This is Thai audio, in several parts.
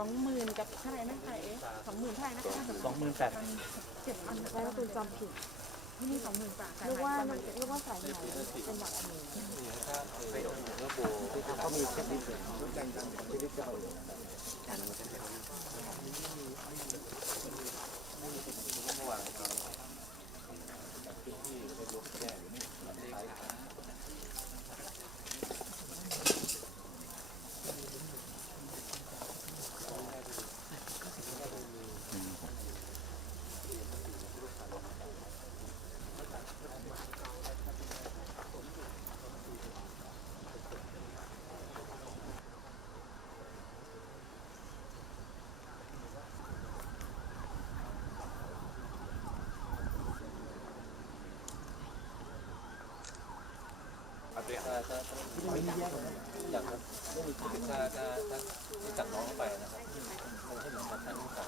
องหมื่นกับเท่าไหร่นะใครเอ๊ะสองหมื่นเท่าไหร่นะคะสองหมื่นแปดเจ็ดพันแล้วคุณจำผิดที่นี่สองหมื่นกว่าขายนึกไปว่าประมาณนึกว่าสายไหมเป็นหลักหมื่นเขามีเช็คลิสต์เลยแบ่งกันเช็คลิสต์จะเอา อาเบียถ้าถ้าถ้าอยากไม่มีถ้าถ้าถ้ารู้จักน้องไปนะครับให้หมือนกับท่านรู้จัก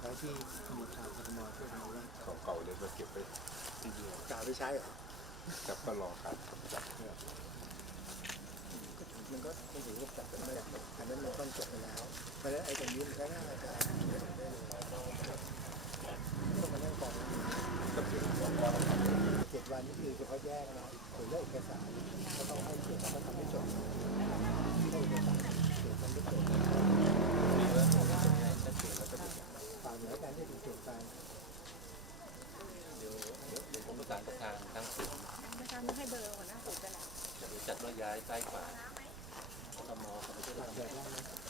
แล้วที่มีข่าวกทมช่วยกันว่าของเก่าเลยมาเก็บไปที่นี่กล่าวไปใช้เหรอจับก็รอครับจับมันก็ไม่ถือว่าจับกันไม่ได้อันนั้นมันต้องจบไปแล้วเพราะฉะนั้นไอ้ตรงนี้มันก็น่าจะได้เลยต้องมานั่งกองเจ็ดวันนี่คือเขา แยกนะส่วนเรื่องเอกสารก็ต้องให้เขียนเขาทำให้จบที่เอกสารเขียนทำไม่จบมีเรื่องของการให้ชัดเจนแล้วก็ดูฝากเหนือการที่ถูกเขียนไปเดี๋ยวเดี๋ยวเดี๋ยวผมประสานกับทางทางศูนย์นะคะไม่ให้เบอร์หัวหน้าสูตรไปแล้วจะดูจัดว่าย้ายใกล้กว่าทมเขาไม่ได้ฝากเดี๋ยวได้ไหมทำ